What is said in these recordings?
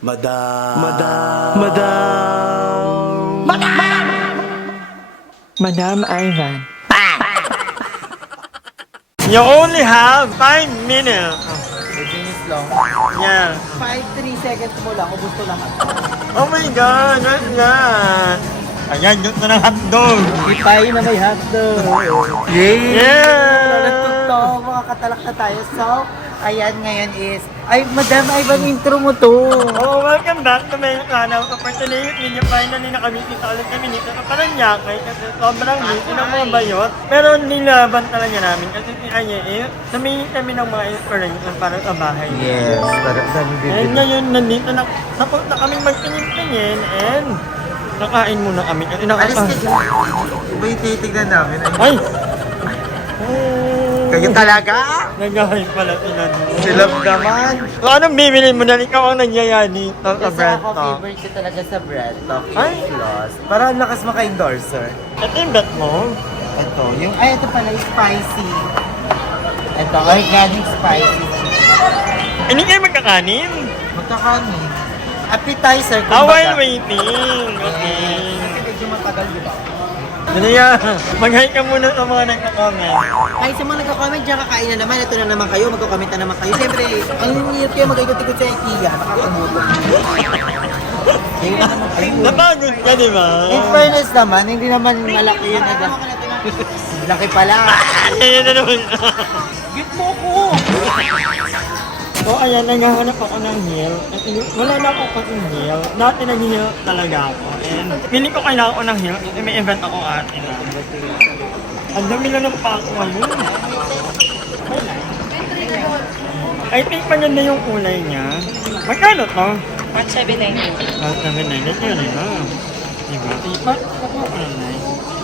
Madam. Madam Ivan. You only have 5 minutes. 5 minutes lang. Yeah. 3 seconds mo lang, ubos ko lahat. Oh my God, what's that? Ayan, gusto ng hotdog. Tayo na may hotdog. Yeah! Nagtugto, makakatalak na tayo. So, ayan ngayon is, ay, Madam Ivan, intro mo to. Oh, welcome back to my channel. Opportunity ninyo finally nakabisita ulit kami dito sa Paranaque kasi sobrang busy ng mga bayot. Pero nilaban talaga namin kasi si Aye namili kami ng mga inspiration para sa bahay. Yes, parang dami And ngayon, nandito na kami magtingin-tingin and nakain muna kami. Kasi Alis ka. Iba yung titignan namin. Ay! Kayo talaga? Nagahay pala sila doon. Sila naman. So, anong bibili mo na? Ikaw ang nagyaya dito sa Kasi bread ako talk. favorite ko talaga sa bread talk. Ay. Plus, para ang lakas maka-endorser. Ito yung bet mo? Ito, yung, ay, ito pala yung spicy. Ito, organic spicy. Hindi kayo magkakanin? Magkakanin. Appetizer, While waiting. Okay. Kasi medyo matagal, di ba? Daniya, mag-hi ka muna sa mga nagka-comment. Ay, sa mga nagka-comment, dyan kakain na naman. Ito na naman kayo, magka-comment na naman kayo. Siyempre, ang hirap kayo mag-ikot-ikot sa IKEA. Nakakamutok. Kaya na naman kayo. Napagod ka, di ba? In fairness naman, hindi naman malaki yun. Laki pala. Ayan na naman. Git mo ko! So, ayan, naghahanap ako ng heel. Wala na ako kasing heel. Dati nag-heel talaga ako. And pili ko kailangan ko ng heel kasi may event ako atin. Ang dami na ng pako ngayon. I think maganda yung kulay niya. Magkano to? 179. 179. Ito yun na. Diba?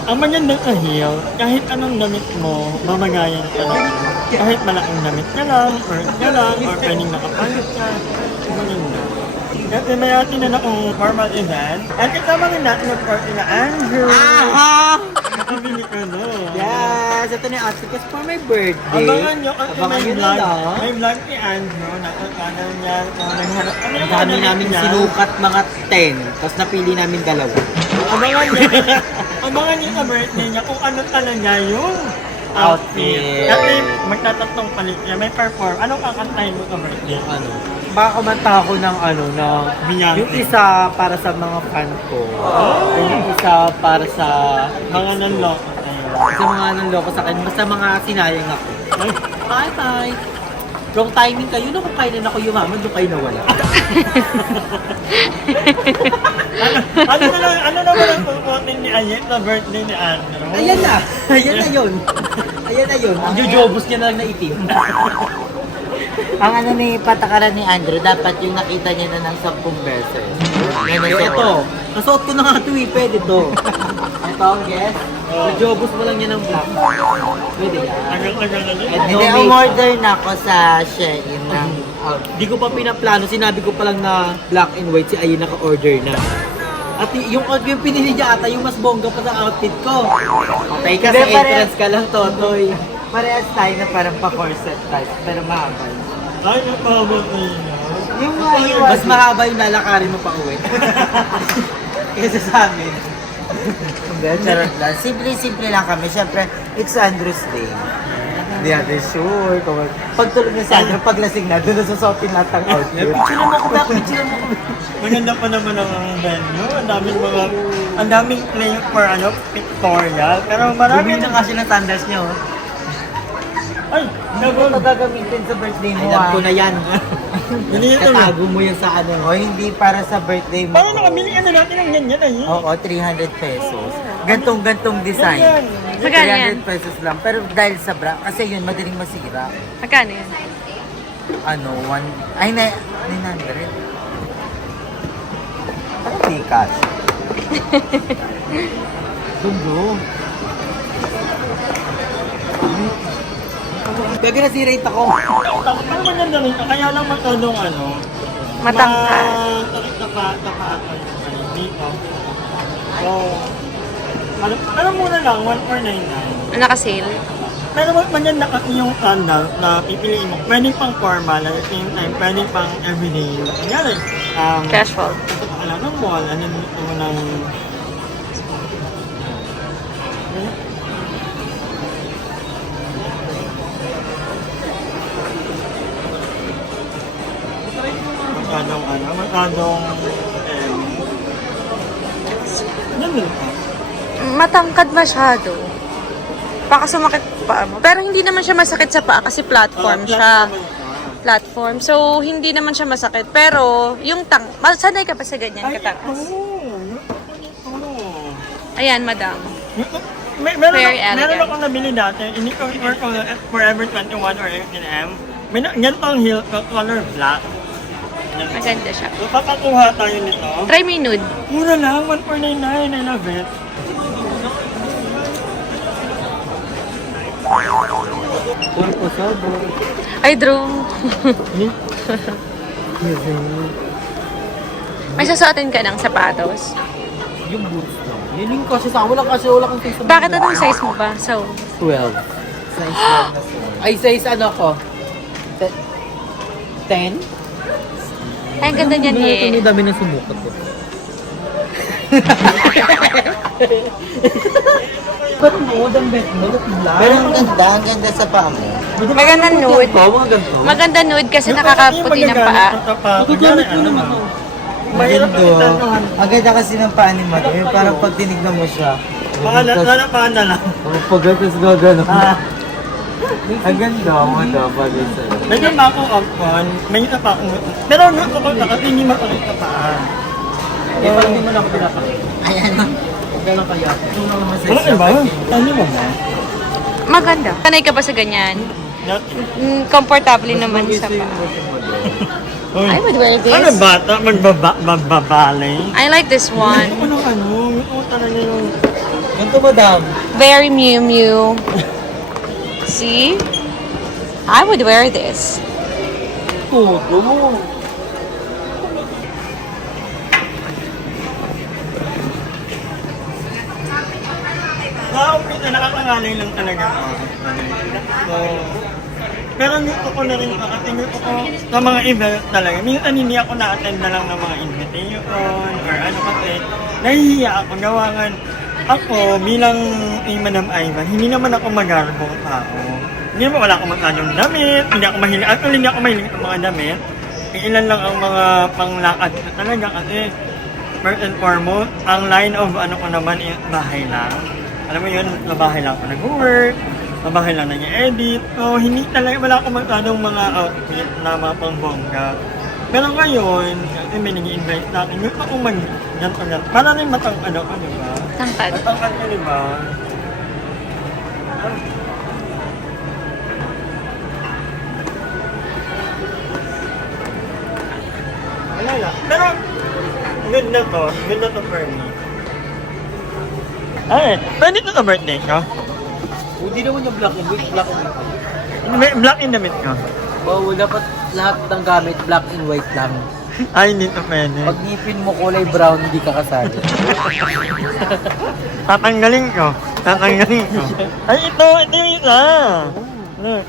Ang magandang sa heel, kahit anong damit mo, mamagayan ka lang. Kahit malaking damit ka lang, or pwedeng nakapalit ka. Maganda. Kasi may atin na akong formal event. At kasama rin natin ng party na Andrew. Aha! Nakabili ka na. Yes! Ito na yung outfit ko for my birthday. Abangan nyo kasi Abangan may nyo vlog. nila. May vlog ni Andrew. Nakakana niya. Nagharap kami Ang ng dami mga namin niya. sinukat mga 10, tapos napili namin dalawa. Abangan niyo. Abangan niyo sa birthday niya kung ano talaga yung outfit. Outfit. Kasi magtatatlong palit niya. May perform. Anong kakantahin mo sa birthday? Ano? Baka kumanta ako ng ano, na Beyonce. yung isa para sa mga fan ko. Yung isa para sa Mga nanloko. sa mga nanloko sa akin. Basta mga sinayang ako. Ay, Bye bye! Wrong timing kayo. Nung kailan ako yumaman, doon kayo nawala. ano naman ang puputin ni Ayet sa birthday ni Andrew? Ayan na! Ayan na yun! Ayan na yun. Ang jujobos niya na lang na itim. Ang ano ni patakaran ni Andrew, dapat yung nakita niya na ng 10 beses. Ito, nasuot ko na nga ito eh, pwede to. Ito, guess. Jujobos mo lang niya ng black. Pwede yan. Tagal-tagal na din. Hindi, umorder na ako sa Shein ng Di ko pa pinaplano, sinabi ko pa lang na black and white si Ayin naka-order na. At yung pinili niya ata, yung mas bongga pa sa outfit ko. Okay ka, sa entrance ka lang, Totoy. Parehas tayo na parang pa-corset type, pero mahaba. Ay, napabot na yun. Yung mas mahaba yung lalakarin mo pa uwi. Kesa sa amin. Charot lang. Simple-simple lang kami. Siyempre, it's Andrew's Day. Hindi natin sure. Pag tulog na si Andrew, paglasing na, doon na susopin lahat ng outfit. Picture mo ko ba? Picture mo ko. Maganda pa naman ang venue. Ang daming playing for pictorial. Pero marami Bumili na kasi ng sandals niyo. Ay, Hindi ko ito gagamitin sa birthday mo. Alam ko na yan. Ganito na. Tatago mo yan sa ano mo. Hindi para sa birthday mo. Paano nakabili ka na natin ng ganyan ay? Oo, 300 pesos. Gantong design. Magkano yan? 300 pesos lang. Pero dahil sa bra, kasi yun, madaling masira. Magkano yan? Ano, 900. Parang di cash. Dundo. Gagi na si rate ako. Parang maganda rin. Kaya lang matulong Matangkad. Tapaatan dito. So, alam muna lang, 1499. Naka-sale? Pero maganda kasi yung sandal na pipiliin mo. Pwede pang formal, at the same time, pwede pang everyday. Kanyari, Casual. Alam ng mall, ano mo ng... Masyadong ganun ka. Matangkad masyado. Baka sumakit pa mo. Pero hindi naman siya masakit sa paa kasi platform siya. Platform. So, hindi naman siya masakit. Pero, yung sanay ka pa sa ganyan katakas. Ayan, madam. Very Meron elegant. akong nabili dati. Hindi ko Forever 21 or H&M. Ganito ang heel color black. Maganda siya. So, papakuha tayo nito. Try mo yung nude. Mura lang, 1499. I love it. Porco sabo. Ay, Drew. May sasuotin ka ng sapatos. Yung boots lang. Yun yung kasi wala kang size. Bakit anong size mo ba? So, 12. Size lang na Ay, size ano ko? 10? ay, ang ganda niyan Ito eh. dami ng sumukat ko. Pero no, ang bet mo, black. Pero ang ganda sa paa mo. Maganda nude. Mga ganito. Maganda nude kasi nakakaputi ng paa. Magagamit mo naman ako. Mahirap ang tanungan. Ang ganda kasi ng paa ni Matt. Yung parang pag tinignan mo siya. Paan na lang. Pag gatas gagano. Ang ganda mo dapat yun sa'yo. Medyo ba akong upon, may isa pa akong... Pero ano ko pa kasi hindi makakita pa. Eh, parang hindi mo na ako pinapakita. Ayan. Gano'n kaya? Ito naman sa Ano ba? Ano ba ba? Maganda. Sanay ka ba sa ganyan? Comfortable naman sa paa. I would wear Ano this. bata? Magbabalay? I like this Ito one. ng ano, ito talaga yung... Ganito madam. Very Miu Miu. See? I would wear this. Todo mo. Umpisa, nakakangalay lang talaga ako. So, pero nito ko na rin kasi nito ko sa mga event talaga. Minsan hindi ako na-attend na lang ng mga invitation or ano kasi nahihiya ako gawangan. Ako bilang Madam Ivan, hindi naman ako magarbong tao. Hindi naman wala akong masyadong damit, hindi ako mahilig. Actually, hindi ako mahilig sa mga damit. Ilan lang ang mga panglakad ko talaga kasi first and foremost, ang line of ano ko naman is bahay lang. Alam mo yun, sa bahay lang ako nag-work, sa bahay lang nag-edit. So, hindi talaga, wala akong masyadong mga outfit na mga pangbongga. Pero ngayon, kasi may nag-invite sa akin, gusto akong mag-ganto-ganto. Para rin matang, ano ka, di ba? Tangkad. Matangkad ka, di ba? Wala lang. Pero, good na to. Good na to for me. Ay, pwede to sa birthday ko? Hindi naman yung black and white, black and white. Black in the mid ko. Bawal dapat lahat ng gamit black and white lang. Ay, hindi to pwede. Pag ngipin mo kulay brown, hindi ka kasali. Tatanggalin ko. Tatanggalin ko. Ay, ito yung isa. Look.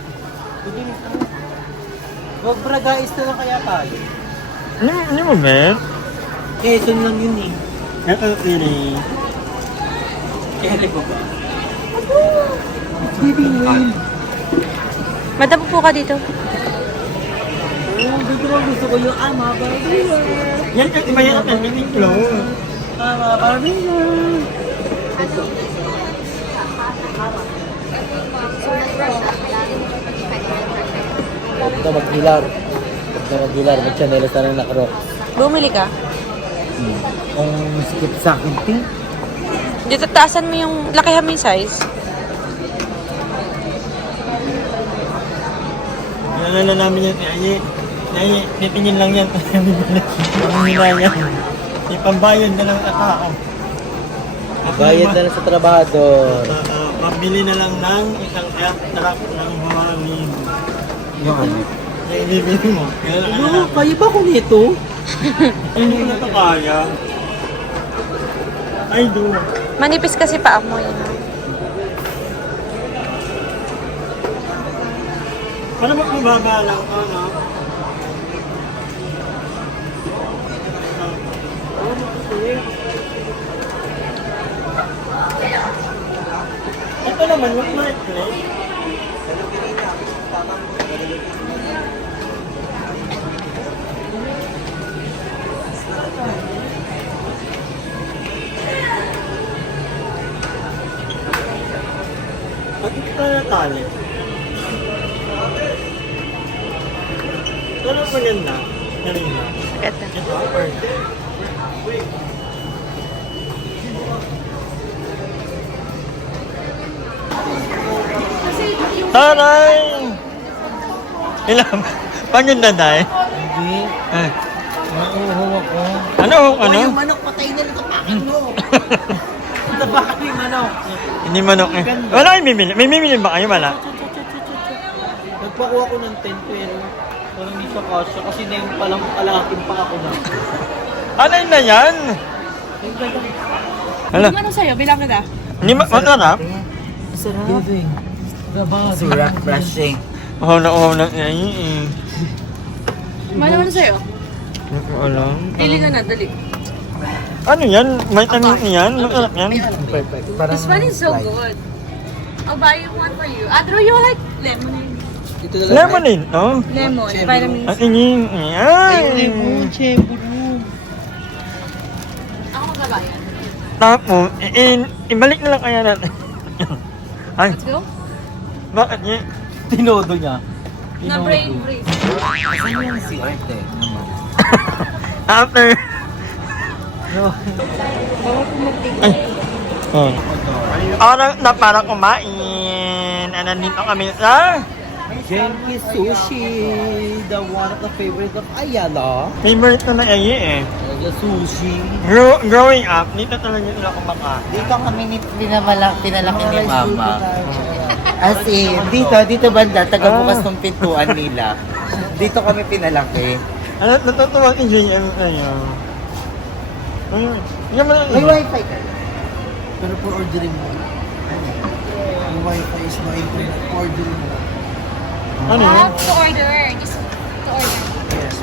Wag bragais na lang kaya tayo. Hindi mo, Ben? Quezon lang yun eh. Ito, Siri. Kaya ko ba? Madam po ka dito. Oo, dito lang gusto ko yung ama Barbie. Yan kasi ba yan ang meeting close? Ama Barbie. Ito mag-hilar. Mag-chanelas na rin nakarok. Bumili ka. Kung sikip sa akin, ting. Dito taasan mo yung, lakihan mo yung size. Nalala na namin yan. Ay, titingin lang yan. Ang hila yan. Ipambayad na lang sa tao. Bayad na lang sa trabahador. Pabili na lang ng isang truck ng buhangin. Yung ano? Yung ibibili mo. Ano? Kaya ba ko nito? Hindi ko na ito kaya. I do. Manipis kasi paa mo yun. Paano mo mababa lang ito, no? Ito naman, yung plate. Bakit na natali? Ito lang maganda. Kanina. Ganda. Ito, or... Taray! Ilang? Paganda tayo? Hindi. Eh. Nauuhaw ako. Ano? Yung manok, patay na lang akin mo. Tabakan yung manok. Hindi manok eh. Wala kayong mimili. May mimili ba kayo? Wala. Nagpakuha ko ng 10 pero parang hindi siya kasya kasi na yung palang alakin pa ako na. Ano yun na yan? Hala. Ano sa'yo? Bilang kita. Hindi masarap? Sarap. Sarap brushing. Uhaw na eh. Ano sa'yo? Hindi ko alam. Dili ka na, dali. Ano yan? May tanong yan? Masarap yan? Perfect. Parang This one is so good. I'll buy you one for you. Andrew, you like lemonade? Lemonade, no? Lemon, vitamins. At ingin. Ay! Ako magbabayad. Tapos, ibalik na lang kaya natin. Ay, Let's go. bakit niya? Tinodo niya. Na brain brace. Kasi yung si Arte naman. After. Ay. Oh. Oras na para kumain. Nandito kami sa Genki Sushi, the one of the favorite of Ayala. favorite ko na ay eh. The sushi. Growing up, dito talaga nila kumakain. Dito kami pinalaki ni Mama. As in, dito banda, taga-bukas ng pintuan nila. Dito kami pinalaki. Ano, natutuwa si JM kayo. May wifi ka. Pero for ordering mo, yung wifi is no internet ordering mo. Ano yun? To order. Just to order. Yes.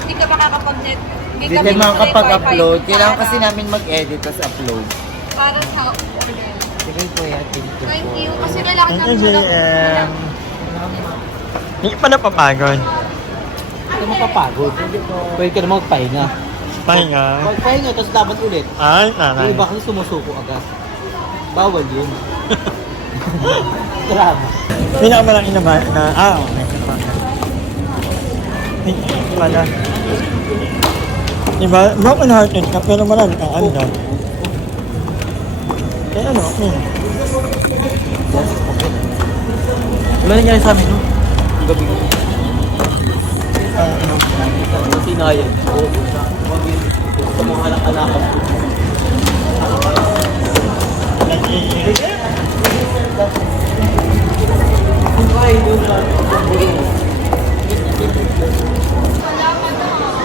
Hindi ka makakapag-net. Hindi tayo makakapag-upload. Kailangan kasi namin mag-edit tapos upload. Para sa order. Sige po yan, Thank you. Kasi kailangan Thank you, JM. Hindi ka pa napapagod. Ito mapapagod. Pwede ka na magpahinga. Pahinga. Magpahinga, tapos laban ulit. Ay, Yung taray. iba kasi sumusuko agad. Bawal yun. Drama. Pinakamalaki na ba? Okay. Pala. Diba? Broken hearted ka, pero marami kang ano. Kaya ano, okay. Wala nangyari sa amin, no? Yung gabi. Kasi inayan. Sa mga anak-anakan ko.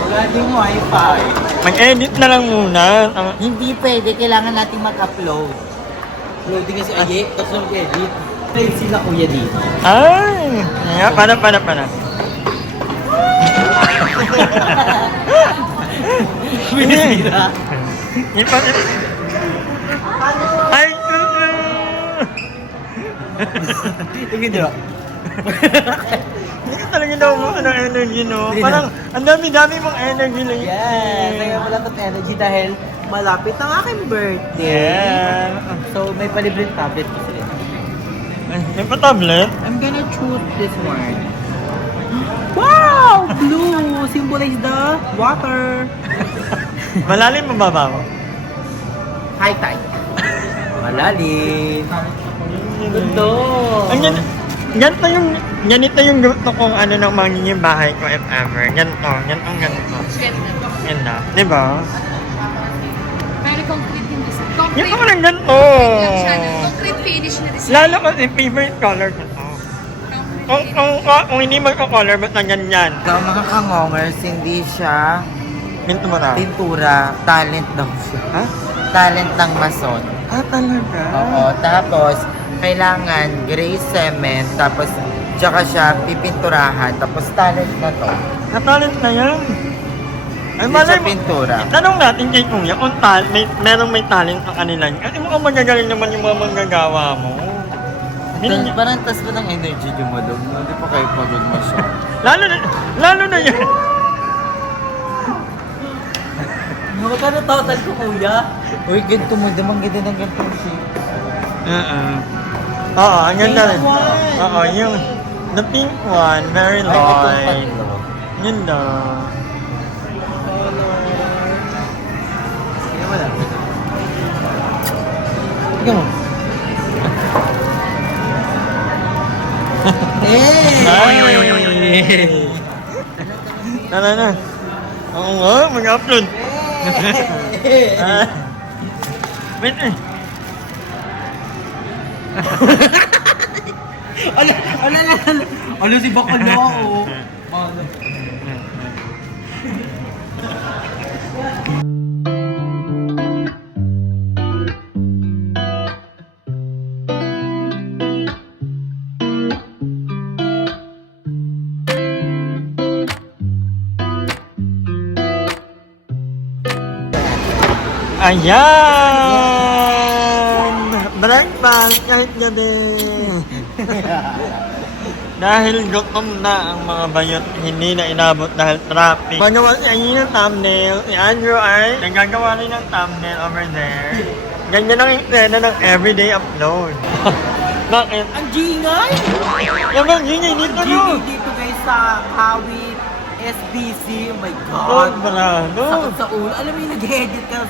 Wala din wifi. Mag-edit na lang muna. Hindi pwede, kailangan nating mag-upload. Uploading kasi Aye, tapos mag-edit. Trade sila kuya dito. Ay! Para. Binisira. Hindi pa. Ay! Tingin nyo. Hindi talaga daw mo ng energy, no? Parang, ang dami-dami mong energy lang. Yes, kaya wala tong energy dahil malapit ang aking birthday. Yeah. So, may palibreng tablet ko sila. May pa-tablet? I'm gonna choose this one. Wow! Blue! Symbolize the water. Malalim mababa mo. High tide. Malalim. Gundo. Ganito yung gusto kong ano ng magiging bahay ko if ever. Ganito. Ganda. Diba? Very concrete yung design. Yung Concrete. parang ganito. Concrete finish na design. Lalo kasi favorite color ko to. Kung hindi magka-color, ba't na ganyan? Ikaw mga kangongers, hindi siya Minto mo na. pintura. Talent daw siya. Ha? Talent ng mason. Ah, talaga? Oo. Tapos, kailangan gray cement. Tapos, tsaka siya pipinturahan. Tapos, talent na to. Natalent na yan. Ay, Hindi malay sa mo. pintura. Tanong natin kay Kuya kung merong may talent ang kanila. Kasi mukhang magagaling naman yung mga manggagawa mo. Parang tas pa ng energy yung madog. Hindi pa kayo pagod masyado. Lalo na yan. Magkano total ko, kuya? Uy, ganito mo. Damang ganda ng ganitong shape. Oo, ang ganda rin. Pink one. Oo, yung the pink one, very Ay, itong light. tatlo. Ganda. Sige mo lang. Tingnan mo. Ay! Tara na. Oo nga, mag-upload. Ah. Wait eh. Ano si Bakal na ako? Ayan! Breakfast kahit gabi. Dahil gutom na ang mga bayot, hindi na inabot dahil traffic. Pagawa si Ayin ng thumbnail, si Andrew ay nagagawa rin ng thumbnail over there. Ganyan ang eksena ng everyday upload. Bakit? Ang gingay! Yung mga gingay dito no? Gingay dito guys sa Hawit SBC. Oh my Lord, God! balado. Sakit sa ulo. Alam mo yung nag-edit ka.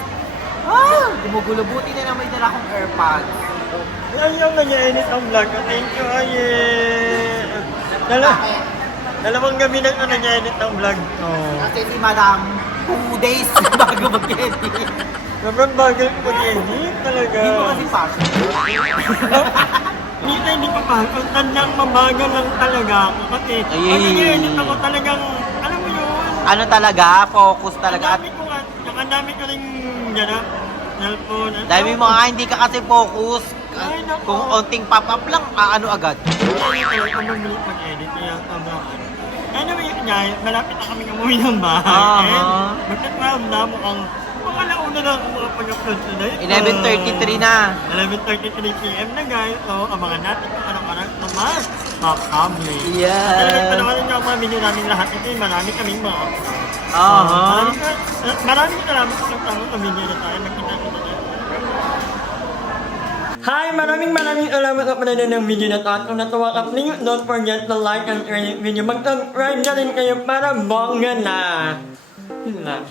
Gumugulo. Buti na lang may dala akong AirPods. Yan yung nag-edit ang vlog. Thank you, Ayin. Dalawang gabi na ito nag-edit ang vlog ko. Kasi si Madam, 2 days bago mag-edit. Sobrang bagal ko mag-edit talaga. Hindi mo kasi fashion. Hindi pa pa. Ang tandang mabagal lang talaga ako. Kasi Ay. pag nag-edit ako talagang, alam mo yun. Ano talaga? Focus talaga. Ang dami ko rin gano'n. Cellphone. Dahil mo nga, hindi ka kasi focus. Ay, naku. Kung onting pop-up lang, ano agad. Ang mabilis mag-edit. Kaya sobrang anyway, guys, malapit na kami umuwi ng bahay. Aha. And magta-12 na mukhang alauna na ang mga pag-upload today. 11:33 na. 11:33 PM na guys. So, abangan natin kung anong oras naman ma-publish. Yes. Talagang panawarin nyo ang mga video namin lahat kasi marami kaming mga Aha. maraming salamat sa pagtawag sa video na tayo. Magkita-kita tayo. Hi! Maraming salamat sa panonood ng video na to. At kung natuwa ka, please don't forget to like and share yung video. Mag-subscribe na rin kayo para bongga na. Yun na.